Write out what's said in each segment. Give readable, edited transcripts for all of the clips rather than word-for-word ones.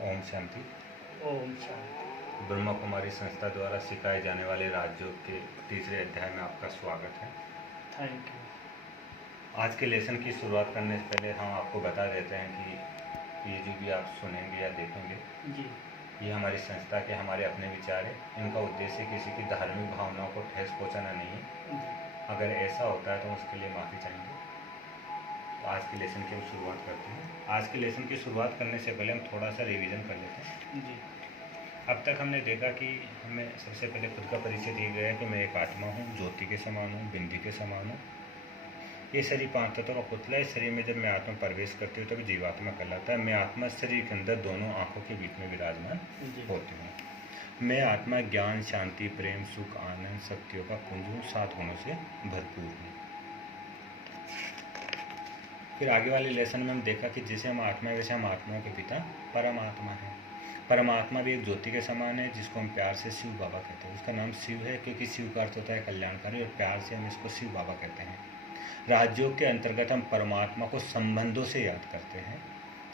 ओम शांति। ओम शांति। ब्रह्मा कुमारी संस्था द्वारा सिखाए जाने वाले राजयोग के तीसरे अध्याय में आपका स्वागत है। Thank you. आज के लेसन की शुरुआत करने से पहले हम आपको बता देते हैं कि ये जो भी आप सुनेंगे या देखेंगे जी ये हमारी संस्था के हमारे अपने विचार है। इनका उद्देश्य किसी की धार्मिक भावनाओं को ठेस पहुँचाना नहीं है। अगर ऐसा होता है तो उसके लिए माफ़ी चाहेंगे। तो आज के लेसन की हम शुरुआत करते हैं। आज के लेसन की शुरुआत करने से पहले हम थोड़ा सा रिवीजन कर लेते हैं। जी अब तक हमने देखा कि हमें सबसे पहले खुद का परिचय दिया गया है कि मैं एक आत्मा हूँ, ज्योति के समान हूँ, बिंदी के समान हूँ। ये शरीर पांच तत्वों का पुतला है। शरीर में जब मैं आत्मा प्रवेश करती हूँ तभी जीवात्मा कहलाता है। मैं आत्मा शरीर के अंदर दोनों आंखों के बीच में विराजमान होती हूँ। मैं आत्मा ज्ञान, शांति, प्रेम, सुख, आनंद, शक्तियों का पुंज हूँ, 7 गुणों से भरपूर हूँ। फिर आगे वाले लेसन में हम देखा कि जैसे हम आत्मा है वैसे हम आत्माओं के पिता परमात्मा हैं। परमात्मा भी एक ज्योति के समान है जिसको हम प्यार से शिव बाबा कहते हैं। उसका नाम शिव है क्योंकि शिव का अर्थ होता है कल्याणकारी, और प्यार से हम इसको शिव बाबा कहते हैं। राजयोग के अंतर्गत हम परमात्मा को संबंधों से याद करते हैं,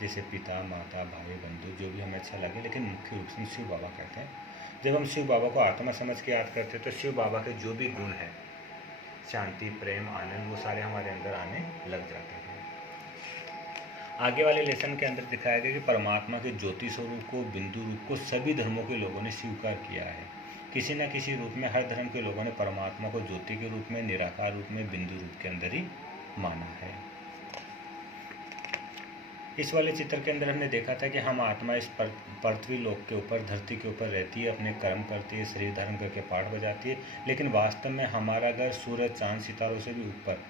जैसे पिता, माता, भाई, बंधु, जो भी हमें अच्छा लगे, लेकिन मुख्य रूप से हम शिव बाबा कहते हैं। जब हम शिव बाबा को आत्मा समझ के याद करते हैं तो शिव बाबा के जो भी गुण हैं, शांति, प्रेम, आनंद, वो सारे हमारे अंदर आने लग जाते हैं। आगे वाले लेसन के अंदर दिखाया गया कि परमात्मा के ज्योति स्वरूप को, बिंदु रूप को सभी धर्मों के लोगों ने स्वीकार किया है। किसी न किसी रूप में हर धर्म के लोगों ने परमात्मा को ज्योति के रूप में, निराकार रूप में, बिंदु रूप के अंदर ही माना है। इस वाले चित्र के अंदर हमने देखा था कि हम आत्मा इस पृथ्वी लोक के ऊपर, धरती के ऊपर रहती है, अपने कर्म करती है, शरीर धारण करके पाठ बजाती है, लेकिन वास्तव में हमारा घर सूरज, चांद, सितारों से भी ऊपर,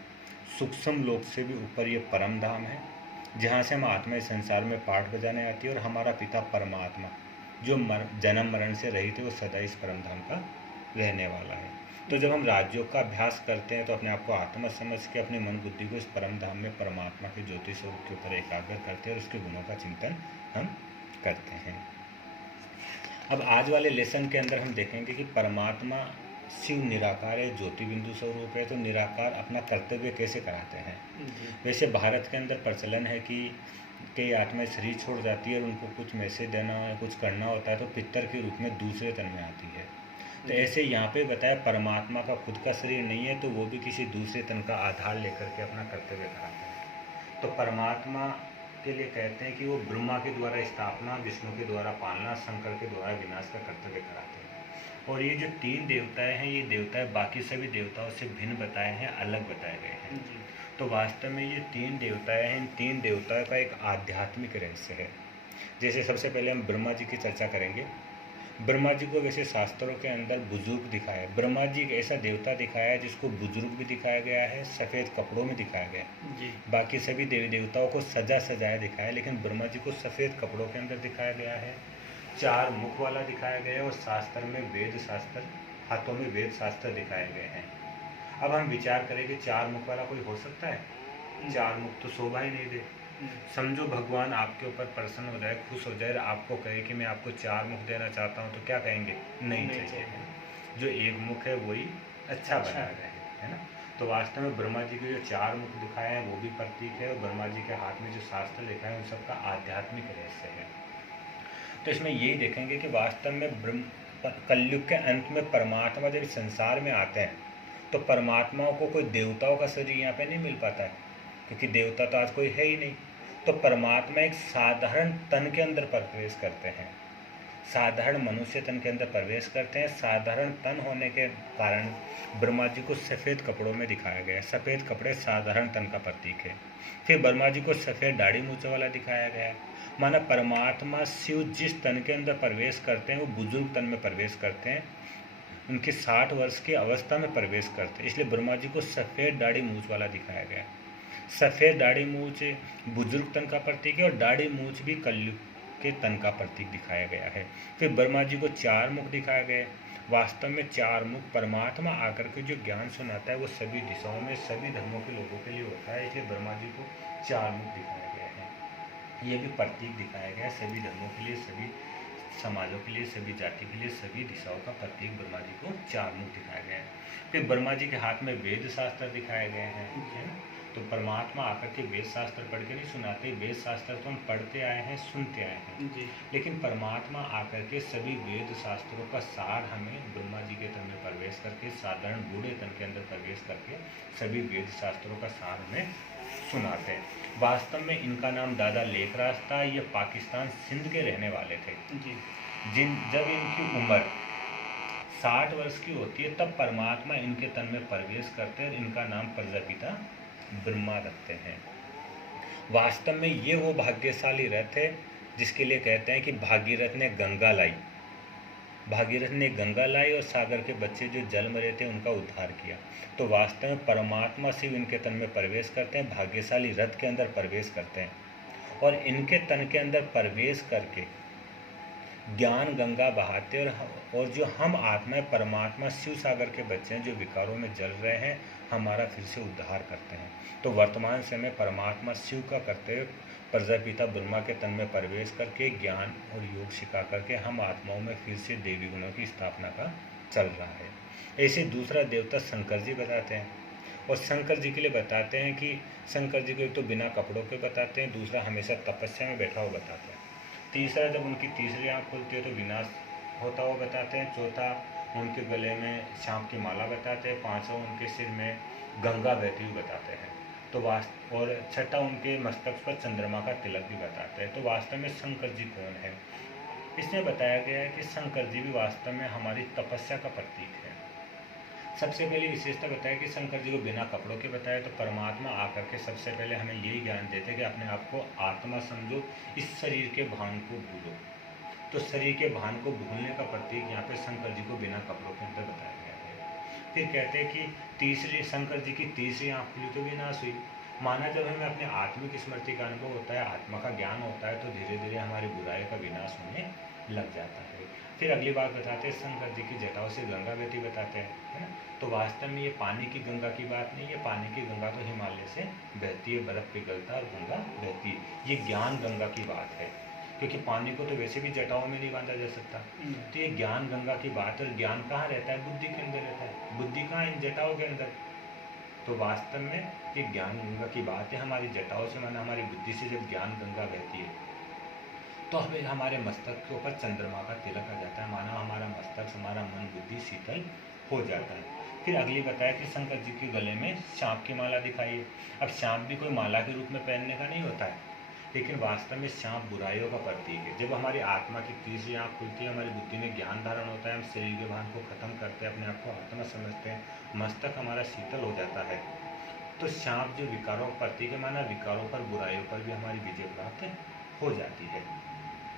सूक्ष्म लोक से भी ऊपर ये परम धाम है, जहाँ से हम आत्मा इस संसार में पाठ बजाने आती है। और हमारा पिता परमात्मा जो जन्म मरण से रहित है, वो सदा इस परम धाम का रहने वाला है। तो जब हम राजयोग का अभ्यास करते हैं तो अपने आप को आत्मा समझ के अपनी मन बुद्धि को इस परम धाम में परमात्मा के ज्योति स्वरूप के ऊपर एकाग्र करते हैं और उसके गुणों का चिंतन हम करते हैं। अब आज वाले लेसन के अंदर हम देखेंगे कि परमात्मा शिव निराकार है, ज्योति बिंदु स्वरूप है, तो निराकार अपना कर्तव्य कैसे कराते हैं। वैसे भारत के अंदर प्रचलन है कि कई आत्माएं शरीर छोड़ जाती है और उनको कुछ मैसेज देना, कुछ करना होता है तो पितर के रूप में दूसरे तन में आती है। तो ऐसे यहाँ पे बताया परमात्मा का खुद का शरीर नहीं है, तो वो भी किसी दूसरे तन का आधार लेकर के अपना कर्तव्य कराते हैं। तो परमात्मा के लिए कहते हैं कि वो ब्रह्मा के द्वारा स्थापना, विष्णु के द्वारा पालना, शंकर के द्वारा विनाश का कर्तव्य कराते हैं। और ये जो 3 देवताएं हैं, ये देवताएं बाकी सभी देवताओं से भिन्न बताए हैं, अलग बताए गए हैं। तो वास्तव में ये 3 देवताएं हैं। इन 3 देवताओं का एक आध्यात्मिक रहस्य है। जैसे सबसे पहले हम ब्रह्मा जी की चर्चा करेंगे। ब्रह्मा जी को वैसे शास्त्रों के अंदर बुजुर्ग दिखाया है। ब्रह्मा जी एक ऐसा देवता दिखाया है जिसको बुजुर्ग भी दिखाया गया है, सफ़ेद कपड़ों में दिखाया गया है। बाकी सभी देवी देवताओं को सजा सजाया दिखाया है, लेकिन ब्रह्मा जी को सफ़ेद कपड़ों के अंदर दिखाया गया है। 4 मुख वाला दिखाया गया है और शास्त्र में वेद शास्त्र, हाथों में वेद शास्त्र दिखाए गए हैं। अब हम विचार करें कि 4 मुख वाला कोई हो सकता है? 4 मुख तो शोभा ही नहीं दे। समझो भगवान आपके ऊपर प्रसन्न हो जाए, खुश हो जाए, आपको कहे कि मैं आपको 4 मुख देना चाहता हूँ, तो क्या कहेंगे? नहीं चाहिए। जो एक मुख है वही अच्छा बना रहे, है ना। तो वास्तव में ब्रह्मा जी के जो 4 मुख दिखाए हैं वो भी प्रतीक है, और ब्रह्मा जी के हाथ में जो शास्त्र लिखा है उन सबका आध्यात्मिक रहस्य है। तो इसमें यही देखेंगे कि वास्तव में कलयुग के अंत में परमात्मा जब संसार में आते हैं तो परमात्माओं को कोई देवताओं का शरीर यहाँ पे नहीं मिल पाता है, क्योंकि देवता तो आज कोई है ही नहीं। तो परमात्मा एक साधारण तन के अंदर प्रवेश करते हैं, साधारण मनुष्य तन के अंदर प्रवेश करते हैं। साधारण तन होने के कारण ब्रह्मा जी को सफ़ेद कपड़ों में दिखाया गया है। सफ़ेद कपड़े साधारण तन का प्रतीक है। फिर ब्रह्मा जी को सफ़ेद दाढ़ी मूँछ वाला दिखाया गया है। माना परमात्मा शिव जिस तन के अंदर प्रवेश करते हैं वो बुजुर्ग तन में प्रवेश करते हैं, उनके 60 वर्ष की अवस्था में प्रवेश करते हैं, इसलिए ब्रह्मा जी को सफ़ेद दाढ़ी मूँछ वाला दिखाया गया है। सफ़ेद दाढ़ी मूँछ बुजुर्ग तन का प्रतीक है और दाढ़ी मूँछ भी कलयुग के तन का प्रतीक दिखाया गया है। फिर ब्रह्मा जी को 4 मुख दिखाए गए। वास्तव में 4 मुख परमात्मा आकर के जो ज्ञान सुनाता है वो सभी दिशाओं में, सभी धर्मों के लोगों के लिए होता है, इसलिए ब्रह्मा जी को 4 मुख दिखाए गए हैं। ये भी प्रतीक दिखाया गया है सभी धर्मों के लिए, सभी समाजों के लिए, सभी जाति के लिए, सभी दिशाओं का प्रतीक ब्रह्मा जी को 4 मुख दिखाया गया है। फिर ब्रह्मा जी के हाथ में वेद शास्त्र दिखाए गए हैं, है ना। तो परमात्मा आकर के वेद शास्त्र पढ़ के नहीं सुनाते, वेद शास्त्र तो हम पढ़ते आए हैं, सुनते आए हैं, जी। लेकिन परमात्मा आकर के सभी वेद शास्त्रों का सार हमें ब्रह्मा जी के तन में प्रवेश करके, साधारण बूढ़े तन के अंदर प्रवेश करके सभी वेद शास्त्रों का सार हमें सुनाते हैं। वास्तव में इनका नाम दादा लेखराज था। ये पाकिस्तान सिंध के रहने वाले थे। जी। जब इनकी उम्र 60 वर्ष की होती है तब परमात्मा इनके तन में प्रवेश करते हैं और इनका नाम प्रजापिता ब्रह्मा रखते हैं। वास्तव में ये वो भाग्यशाली रथ है जिसके लिए कहते हैं कि भागीरथ ने गंगा लाई। भागीरथ ने गंगा लाई और सागर के बच्चे जो जल में रहते हैं उनका उद्धार किया। तो वास्तव में परमात्मा शिव इनके तन में प्रवेश करते हैं, भाग्यशाली रथ के अंदर प्रवेश करते हैं और इनके तन के अंदर प्रवेश करके ज्ञान गंगा बहाते और जो हम आत्मा परमात्मा शिव सागर के बच्चे हैं जो विकारों में जल रहे हैं, हमारा फिर से उद्धार करते हैं। तो वर्तमान समय परमात्मा शिव का करते हुए प्रजापिता ब्रह्मा के तन में प्रवेश करके ज्ञान और योग सिखा करके हम आत्माओं में फिर से देवी गुणों की स्थापना का चल रहा है। ऐसे दूसरा देवता शंकर जी बताते हैं और शंकर जी के लिए बताते हैं कि शंकर जी को एक तो बिना कपड़ों के बताते हैं, दूसरा हमेशा तपस्या में बैठा हुआ बताते हैं, तीसरा जब उनकी तीसरी आँख खुलती है तो विनाश होता हुआ बताते हैं, चौथा उनके गले में सांप की माला बताते हैं, पांचवा उनके सिर में गंगा बहती हुई बताते हैं, तो और छठा उनके मस्तक पर चंद्रमा का तिलक भी बताते हैं। तो वास्तव में शंकर जी कौन है? इसमें बताया गया है कि शंकर जी भी वास्तव में हमारी तपस्या का प्रतीक है। सबसे पहले विशेषता बताया कि शंकर जी को बिना कपड़ों के बताया, तो परमात्मा आकर के सबसे पहले हमें यही ज्ञान देते हैं कि अपने आप को आत्मा समझो, इस शरीर के भान को भूलो। तो शरीर के भान को भूलने का प्रतीक यहाँ पे शंकर जी को बिना कपड़ों के अंदर बताया गया है। फिर कहते हैं कि शंकर जी की तीसरी आँख खुली तो विनाश हुई। माना जब हमें अपने आत्मिक स्मृति का अनुभव होता है, आत्मा का ज्ञान होता है, तो धीरे धीरे हमारी बुराई का विनाश होने लग जाता है। फिर अगली बात बताते हैं शंकर जी की जटाओं से गंगा बहती बताते हैं, है ना। तो वास्तव में ये पानी की गंगा की बात नहीं है, पानी की गंगा तो हिमालय से बहती है, बर्फ पिघलता है और गंगा बहती है। ये ज्ञान गंगा की बात है, क्योंकि पानी को तो वैसे भी जटाओं में नहीं बांधा जा सकता। तो ये ज्ञान गंगा की बात है। और ज्ञान कहाँ रहता है? बुद्धि के अंदर रहता है। बुद्धि कहाँ? इन जटाओं के अंदर। तो वास्तव में ये ज्ञान गंगा की बात है। हमारी जटाओं से माना हमारी बुद्धि से जब ज्ञान गंगा बहती है तो हमें हमारे मस्तक के ऊपर चंद्रमा का तिलक आ जाता है, माना हमारा मस्तक, हमारा मन बुद्धि शीतल हो जाता है। फिर अगली बताया कि शंकर जी के गले में सांप की माला दिखाई है। अब सांप भी कोई माला के रूप में पहनने का नहीं होता है, लेकिन वास्तव में सांप बुराइयों का प्रतीक है। जब हमारी आत्मा की तीसरी आँख खुलती है, हमारी बुद्धि में ज्ञान धारण होता है, हम शरीर के भान को खत्म करते हैं, अपने आप को आत्मा समझते हैं, मस्तक हमारा शीतल हो जाता है, तो सांप जो विकारों का प्रतीक है, माना विकारों पर बुराइयों पर भी हमारी विजय प्राप्त हो जाती है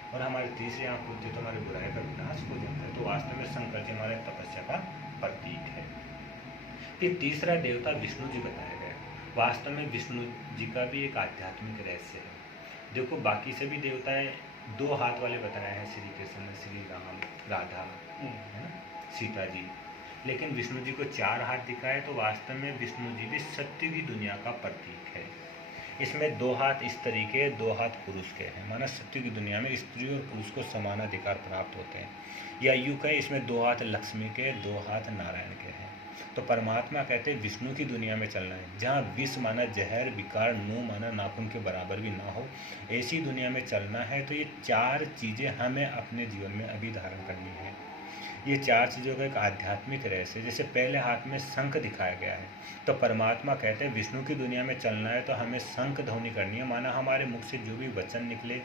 और हमारी तीसरी आँख खुलती है तो हमारी बुराई का विनाश हो जाता है। तो वास्तव में शंकर जी हमारे तपस्या का प्रतीक है। फिर तीसरा देवता विष्णु जी बताया गया। वास्तव में विष्णु जी का भी एक आध्यात्मिक रहस्य है। देखो, बाकी सभी देवताएं 2 हाथ वाले बताए हैं, श्री कृष्ण, श्री राम, राधा, है ना, सीता जी, लेकिन विष्णु जी को 4 हाथ दिखाए। तो वास्तव में विष्णु जी भी सत्य की दुनिया का प्रतीक है। इसमें 2 हाथ स्त्री के, 2 हाथ पुरुष के हैं, माना सत्य की दुनिया में स्त्री और पुरुष को समान अधिकार प्राप्त होते हैं। या यूँ कहें, इसमें 2 हाथ लक्ष्मी के, 2 हाथ नारायण के हैं। तो परमात्मा कहते हैं विष्णु की दुनिया में चलना है, जहाँ विष माना जहर, विकार, नो माना नाखून के बराबर भी ना हो, ऐसी दुनिया में चलना है। तो ये 4 चीज़ें हमें अपने जीवन में अभी धारण करनी है। ये 4 चीज़ों का एक आध्यात्मिक रहस्य। जैसे पहले हाथ में शंख दिखाया गया है, तो परमात्मा कहते हैं विष्णु की दुनिया में चलना है तो हमें शंख ध्वनि करनी है, माना हमारे मुख से जो भी वचन निकले,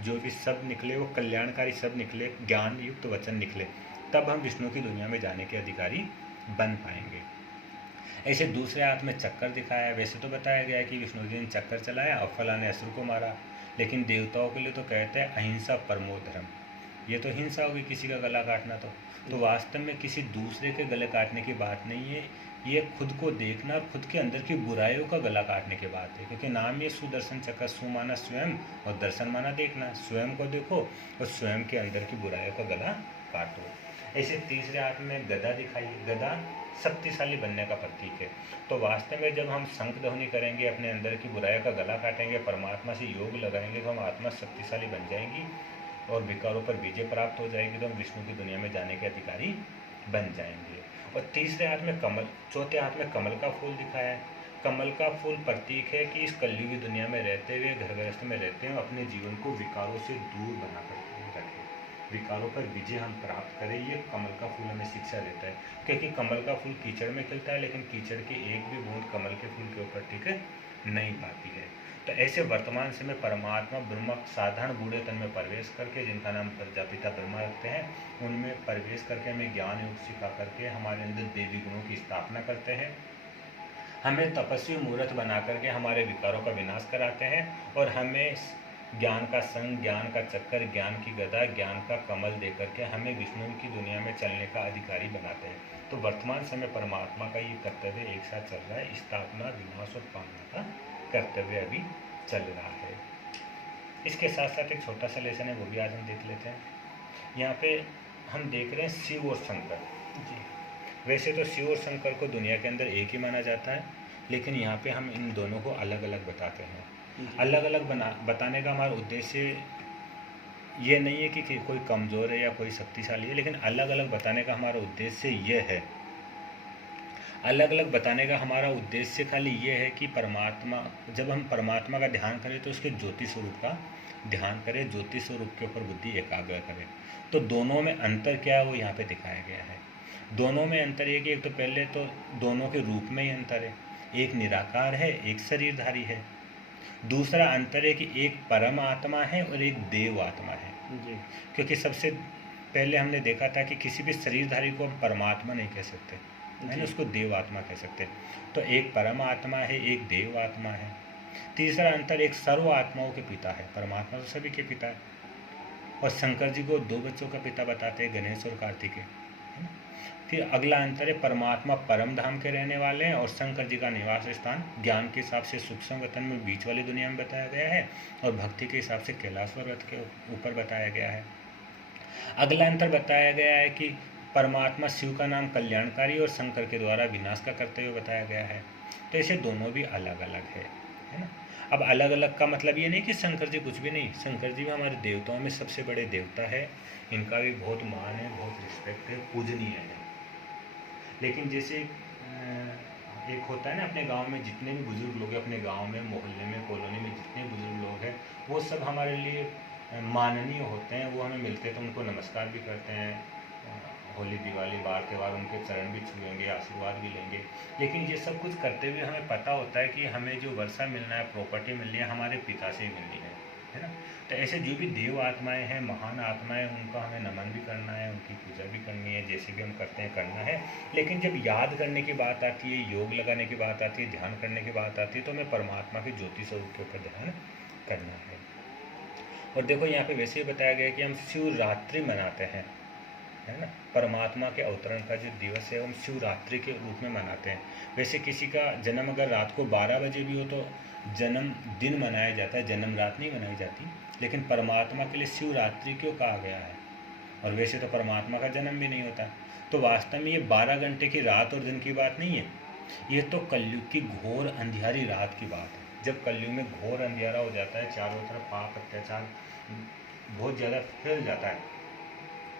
जो भी शब्द निकले, वो कल्याणकारी शब्द निकले, ज्ञान युक्त वचन निकले, तब हम विष्णु की दुनिया में जाने के अधिकारी बन पाएंगे। ऐसे दूसरे हाथ में चक्कर दिखाया है। वैसे तो बताया गया है कि विष्णु जी ने चक्कर चलाया, अफला ने असुर को मारा, लेकिन देवताओं के लिए तो कहते हैं अहिंसा परमो धर्म। ये तो हिंसा होगी, किसी का गला काटना। तो वास्तव में किसी दूसरे के गले काटने की बात नहीं है, ये खुद को देखना और खुद के अंदर की बुराइयों का गला काटने की बात है। क्योंकि नाम ये सुदर्शन चक्र, सु माना स्वयं और दर्शन माना देखना। स्वयं को देखो और स्वयं के अंदर की बुराइयों का गला काटो। ऐसे तीसरे हाथ में गदा दिखाई है। गदा शक्तिशाली बनने का प्रतीक है। तो वास्तव में जब हम शंख ध्वनि करेंगे, अपने अंदर की बुराइयों का गला काटेंगे, परमात्मा से योग लगाएंगे, तो हम आत्मा शक्तिशाली बन जाएंगी और विकारों पर विजय प्राप्त हो जाएगी, तो हम विष्णु की दुनिया में जाने के अधिकारी बन जाएंगे। और तीसरे हाथ में कमल, चौथे हाथ में कमल का फूल दिखाया है। कमल का फूल प्रतीक है कि इस कलयुगी दुनिया में रहते हुए, घर गृहस्थ में रहते हुए अपने जीवन को विकारों से दूर बना कर रखें, विकारों पर विजय हम प्राप्त करें। ये कमल का फूल हमें शिक्षा देता है, क्योंकि कमल का फूल कीचड़ में खिलता है, लेकिन कीचड़ की एक भी बूंद कमल के फूल के ऊपर टिक नहीं पाती है। तो ऐसे वर्तमान समय परमात्मा ब्रह्म साधारण बूढ़े तन में प्रवेश करके, जिनका नाम प्रजापिता ब्रह्मा रखते हैं, उनमें प्रवेश करके हमें ज्ञान योग सिखा करके हमारे अंदर देवी गुणों की स्थापना करते हैं, हमें तपस्वी मूर्त बना करके हमारे विकारों का विनाश कराते हैं, और हमें ज्ञान का संग, ज्ञान का चक्कर, ज्ञान की गदा, ज्ञान का कमल दे करके हमें विष्णु की दुनिया में चलने का अधिकारी बनाते हैं। तो वर्तमान समय परमात्मा का ये कर्तव्य एक साथ चल रहा है, स्थापना, विनाश और पालना का कर्तव्य अभी चल रहा है। इसके साथ साथ एक छोटा सा लेसन है, वो भी आज हम देख लेते हैं। यहाँ पे हम देख रहे हैं शिव और शंकर जी। वैसे तो शिव और शंकर को दुनिया के अंदर एक ही माना जाता है, लेकिन यहाँ पे हम इन दोनों को अलग अलग बताते हैं। अलग अलग बताने का हमारा उद्देश्य ये नहीं है कि कोई कमज़ोर है या कोई शक्तिशाली है, लेकिन अलग अलग बताने का हमारा उद्देश्य ये है, अलग अलग बताने का हमारा उद्देश्य खाली ये है कि परमात्मा, जब हम परमात्मा का ध्यान करें तो उसके ज्योति स्वरूप का ध्यान करें, ज्योति स्वरूप के ऊपर बुद्धि एकाग्र करें। तो दोनों में अंतर क्या है वो यहाँ पे दिखाया गया है। दोनों में अंतर ये कि एक तो पहले तो दोनों के रूप में ही अंतर है, एक निराकार है, एक शरीरधारी है। दूसरा अंतर है कि एक परम आत्मा है और एक देव आत्मा है जी। क्योंकि सबसे पहले हमने देखा था कि किसी भी शरीरधारी को हम परमात्मा नहीं कह सकते, है ना, उसको देव आत्मा कह सकते हैं। तो एक परम आत्मा है, एक देव आत्मा है। तीसरा अंतर, एक सर्व आत्माओं के पिता है, परमात्मा तो सभी के पिता है। और शंकर जी को 2 बच्चों का पिता बताते हैं, गणेश और कार्तिकेय। फिर अगला अंतर है, परमात्मा परम धाम के रहने वाले हैं और शंकर जी का निवास स्थान ज्ञान के हिसाब से सूक्ष्म वतन में बीच वाली दुनिया में बताया गया है, और भक्ति के हिसाब से कैलाश पर्वत के ऊपर बताया गया है। अगला अंतर बताया गया है कि परमात्मा शिव का नाम कल्याणकारी और शंकर के द्वारा विनाश का करते हुए बताया गया है। तो ऐसे दोनों भी अलग अलग है ना। अब अलग अलग का मतलब ये नहीं कि शंकर जी कुछ भी नहीं, शंकर जी भी हमारे देवताओं में सबसे बड़े देवता है, इनका भी बहुत मान है, बहुत रिस्पेक्ट है, पूजनीय है। लेकिन जैसे एक होता है ना, अपने गांव में जितने भी बुजुर्ग लोग हैं, अपने गांव में, मोहल्ले में, कॉलोनी में जितने बुजुर्ग लोग हैं, वो सब हमारे लिए माननीय होते हैं। वो हमें मिलते तो उनको नमस्कार भी करते हैं, होली दिवाली बार त्यौहार उनके चरण भी छुएंगे, आशीर्वाद भी लेंगे। लेकिन ये सब कुछ करते हुए हमें पता होता है कि हमें जो वर्षा मिलना है, प्रॉपर्टी मिलनी है, हमारे पिता से ही मिलनी है ना। तो ऐसे जो भी देव आत्माएं हैं, महान आत्माएं, उनका हमें नमन भी करना है, उनकी पूजा भी करनी है, जैसे भी हम करते हैं करना है। लेकिन जब याद करने की बात आती है, योग लगाने की बात आती है, ध्यान करने की बात आती है, तो हमें परमात्मा के ज्योति स्वरूप के ऊपर ध्यान करना है। और देखो यहाँ पे वैसे ही बताया गया कि हम शिवरात्रि मनाते हैं, है ना। परमात्मा के अवतरण का जो दिवस है हम शिवरात्रि के रूप में मनाते हैं। वैसे किसी का जन्म अगर रात को 12 बजे भी हो तो जन्म दिन मनाया जाता है, जन्म रात नहीं मनाई जाती। लेकिन परमात्मा के लिए शिवरात्रि क्यों कहा गया है? और वैसे तो परमात्मा का जन्म भी नहीं होता। तो वास्तव में ये 12 घंटे की रात और दिन की बात नहीं है, ये तो कलयुग की घोर अंधियारी रात की बात है। जब कलयुग में घोर अंधियारा हो जाता है, चारों तरफ पाप अत्याचार बहुत ज़्यादा फैल जाता है,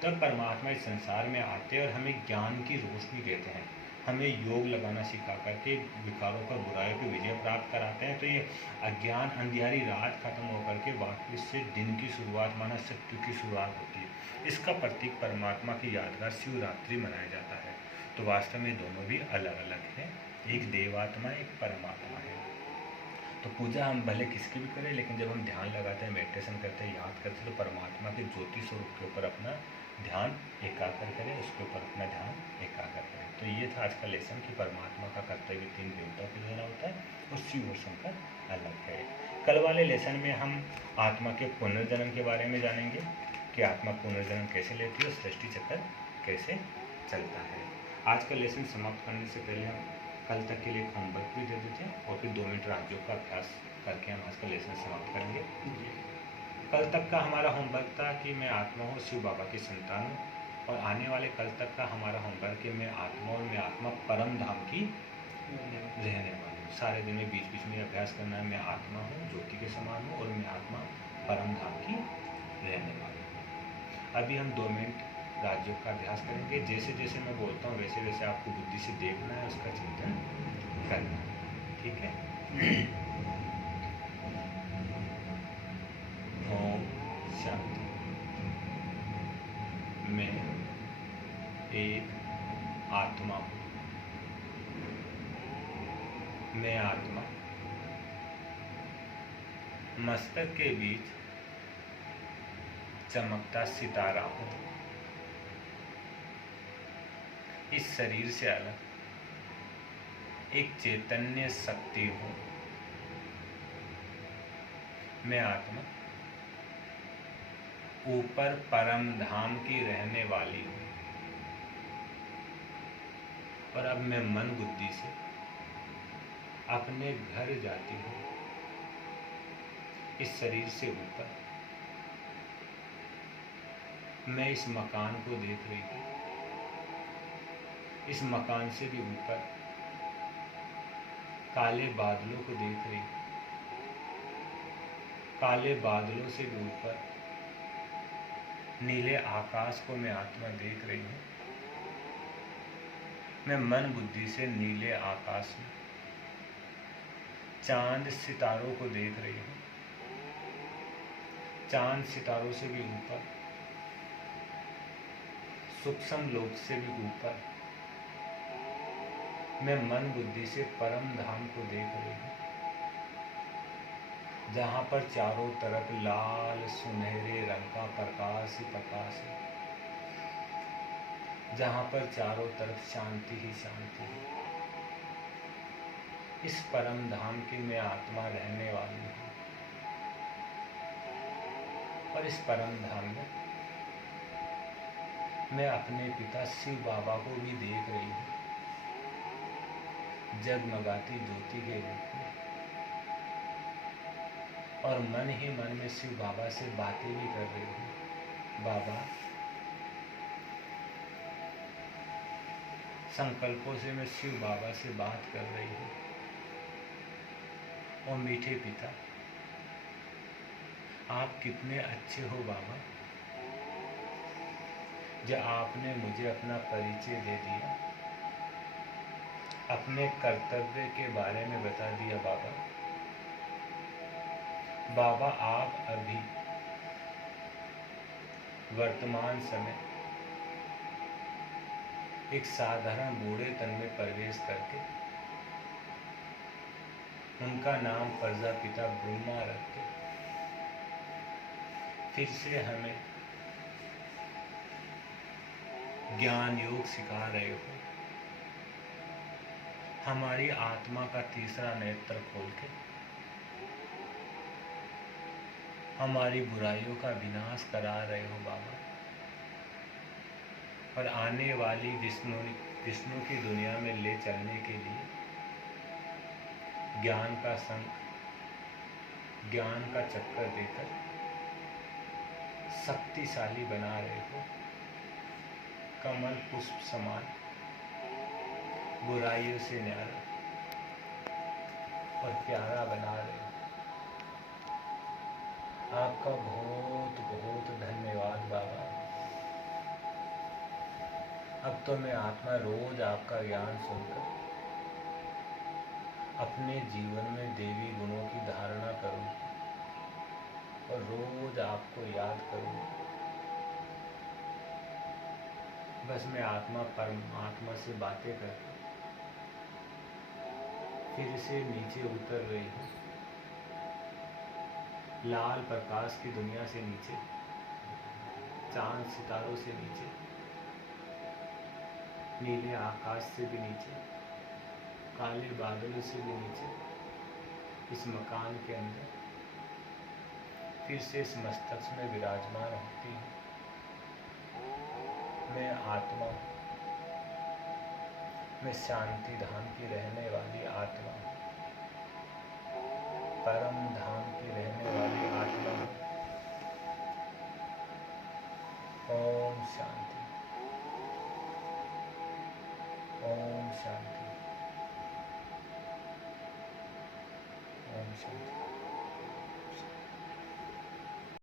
तब परमात्मा इस संसार में आते हैं और हमें ज्ञान की रोशनी देते हैं, हमें योग लगाना सिखा करके विकारों पर, बुराइयों पर विजय प्राप्त कराते हैं। तो ये अज्ञान अंधियारी रात खत्म होकर के वापस से दिन की शुरुआत, माना सत्य की शुरुआत होती है। इसका प्रतीक परमात्मा की यादगार शिवरात्रि मनाया जाता है। तो वास्तव में दोनों भी अलग अलग हैं, एक देवात्मा, एक परमात्मा है। तो पूजा हम भले किसकी भी करें, लेकिन जब हम ध्यान लगाते हैं, मेडिटेशन करते हैं, याद करते हैं, तो परमात्मा के ज्योति स्वरूप के ऊपर अपना ध्यान एकाग्र करें, उसके ऊपर अपना ध्यान एकाग्र करें। तो ये था आज का लेसन कि परमात्मा का कर्तव्य 3 देवताओं के द्वारा होता है और शिव और शंकर अलग है। कल वाले लेसन में हम आत्मा के पुनर्जन्म के बारे में जानेंगे कि आत्मा पुनर्जन्म कैसे लेती है और सृष्टि चक्र कैसे चलता है। आज का लेसन समाप्त करने से पहले हम कल तक के लिए होमवर्क भी दे देते हैं और फिर 2 मिनट राज्यों का अभ्यास करके हम आज का लेसन समाप्त करेंगे। कल तक का हमारा होमवर्क था कि मैं आत्मा हूँ, शिव बाबा की संतान हूँ। और आने वाले कल तक का हमारा होमवर्क है मैं आत्मा और मैं आत्मा परम धाम की रहने वाली हूँ। सारे दिन में बीच बीच में अभ्यास करना है, मैं आत्मा हूँ, ज्योति के समान हूँ, और मैं आत्मा परम धाम की रहने वाली हूँ। अभी हम 2 मिनट राज्यों का अभ्यास करेंगे। जैसे जैसे मैं बोलता हूँ वैसे वैसे आपको बुद्धि से देखना है, उसका चिंतन करना है। ठीक है। ओम शांति। मैं एक आत्मा हूँ। मैं आत्मा मस्तक के बीच चमकता सितारा हूँ। इस शरीर से अलग एक चैतन्य शक्ति हूँ। मैं आत्मा ऊपर परम धाम की रहने वाली हूँ। और अब मैं मन बुद्धि से अपने घर जाती हूँ। इस शरीर से ऊपर मैं इस मकान को देख रही हूँ। इस मकान से भी ऊपर काले बादलों को देख रही हूँ। काले बादलों से भी ऊपर नीले आकाश को मैं आत्मा देख रही हूँ। मैं मन बुद्धि से नीले आकाश में चांद सितारों को देख रही हूँ। चांद सितारों से भी ऊपर सूक्ष्म लोक से भी ऊपर मैं मन बुद्धि से परम धाम को देख रही हूँ, जहाँ पर चारों तरफ लाल सुनहरे रंग का प्रकाश ही प्रकाश है, जहाँ पर चारों तरफ शांति ही शांति है। इस परम धाम की मैं आत्मा रहने वाली हूँ। और इस परम धाम में मैं अपने पिता शिव बाबा को भी देख रही हूँ, जगमगाती ज्योति के रूप में। और मन ही मन में शिव बाबा से बातें भी कर रही हूँ। बाबा, संकल्पों से मैं शिव बाबा से बात कर रही हूँ। और मीठे पिता, आप कितने अच्छे हो बाबा, जो आपने मुझे अपना परिचय दे दिया, अपने कर्तव्य के बारे में बता दिया। बाबा, बाबा आप अभी वर्तमान समय एक साधारण बूढ़े तन में प्रवेश करके उनका नाम प्रजापिता ब्रह्मा रख के फिर से हमें ज्ञान योग सिखा रहे हो। हमारी आत्मा का तीसरा नेत्र खोल के हमारी बुराइयों का विनाश करा रहे हो बाबा। और आने वाली विष्णु की दुनिया में ले चलने के लिए ज्ञान का संग, ज्ञान का चक्कर देकर शक्तिशाली बना रहे हो। कमल पुष्प समान बुराइयों से न्यारा और प्यारा बना रहे हो। आपका बहुत बहुत धन्यवाद बाबा। अब तो मैं आत्मा रोज आपका ज्ञान सुनकर अपने जीवन में देवी गुणों की धारणा करूं और रोज आपको याद करूं। बस मैं आत्मा परमात्मा से बातें करके फिर से नीचे उतर रही हूँ। लाल प्रकाश की दुनिया से नीचे, चांद सितारों से नीचे, नीले आकाश से भी नीचे, काले बादलों से भी नीचे, इस मकान के अंदर फिर से इस मस्तक में विराजमान होती हूँ। मैं आत्मा हूँ। मैं शांति धाम की रहने वाली आत्मा हूँ। परम धाम की रहने वाली आत्मा हूँ। ओम शांति।